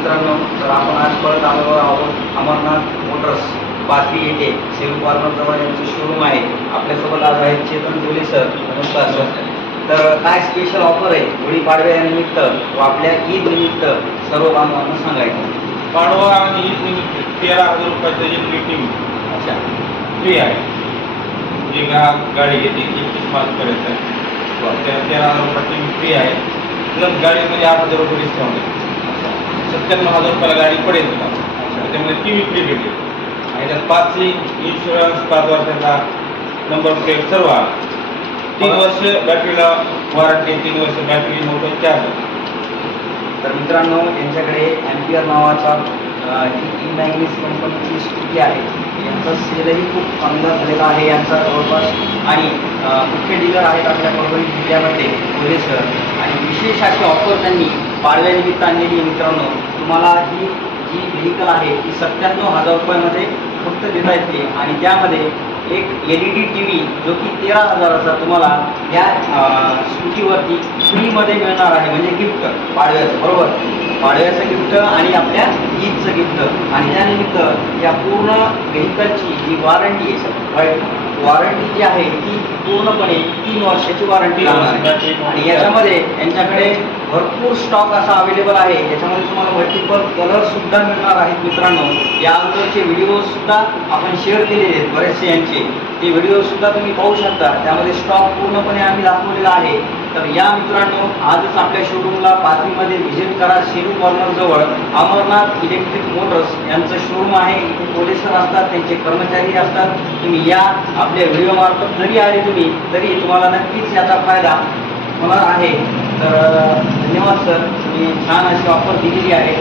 मित्रांनो तर आपण आज परत आलो आहोत अमरनाथ मोटर्स पाथरी येथे. सेलू कॉर्नर जवळ यांचं शोरूम आहे. आपल्यासोबत आज आहेत चेतन जोले सर नमस्कार सर तर काय स्पेशल ऑफर आहे? गुढीपाडव्यानिमित्त व आपल्या ईद निमित्त सर्व बांधवांना सांगायचं. पाडवा आणि ईद निमित्त तेरा हजार रुपयाचं टी व्ही अच्छा. फ्री आहे. जी ग्राहक गाडी घेते एकतीस मार्चपर्यंत. त्या तेरा हजार रुपये टी व्ही फ्री आहे. प्लस गाडीमध्ये आठ हजार रुपये डिस्काउंट आहे. सत्त्याण्णव हजार रुपयाला गाडी पडेल. त्याच्यामध्ये टी व्ही फ्री भेटेल. आणि त्यात पाचही इन्शुरन्स पाच वर्षाचा नंबर प्लेट सर्व तीन वर्ष बॅटरीला वॉरंटी तीन वर्ष बॅटरी मोटर चार्ज तर मित्रांनो यांच्याकडे ॲम्पियर नावाचा अ, ही इनलाइनिस कंपनीची स्कूटी आहे. यांचा सेलही खूप चांगला झालेला आहे यांचा जवळपास. आणि मुख्य डीलर आहेत आपल्या परभणी जिल्ह्यामध्ये पुढे सर आणि विशेष अशी ऑफर त्यांनी पाडव्यानिमित्त आणलेली आहे मित्रांनो तुम्हाला ही जी व्हेकल आहे ती सत्त्याण्णव हजार रुपयामध्ये फक्त देता येते. आणि त्यामध्ये एक L E D T V जो की तेरा हजाराचा तुम्हाला या स्कूटीवरती फ्रीमध्ये मिळणार आहे म्हणजे गिफ्ट पाडव्याचं बरोबर? पाडव्याचं गिफ्ट आणि आपल्या ईदचं गिफ्ट आणि त्यानिमित्त या पूर्ण व्हेकलची जी वॉरंटी आहे वॉरंटी जी आहे ती पूर्णपणे तीन वर्षाची वॉरंटी लागणार. आहे आणि याच्यामध्ये यांच्याकडे भरपूर स्टॉक असा अवेलेबल आहे. याच्यामध्ये तुम्हाला मल्टिपल कलर सुद्धा मिळणार आहेत मित्रांनो. या अगोदरचे व्हिडिओ सुद्धा आपण शेअर केलेले आहेत बरेचसे यांचे. ते व्हिडिओ सुद्धा तुम्ही पाहू शकता. त्यामध्ये स्टॉक पूर्णपणे आम्ही दाखवलेला आहे. तर या मित्रांनो आजच आपल्या शोरूमला पाथरीमध्ये व्हिजिट करा शेरू कॉर्नर जवळ अमरनाथ इलेक्ट्रिक मोटर्स यांचं शोरूम आहे. इथे पोलिसर असतात त्यांचे कर्मचारी असतात. तुम्ही या आपल्या व्हिडिओमार्फत जरी आले तुम्ही तरी तुम्हाला नक्कीच याचा फायदा होणार आहे. तर धन्यवाद सर तुम्ही छान अशी ऑफर दिलेली आहे.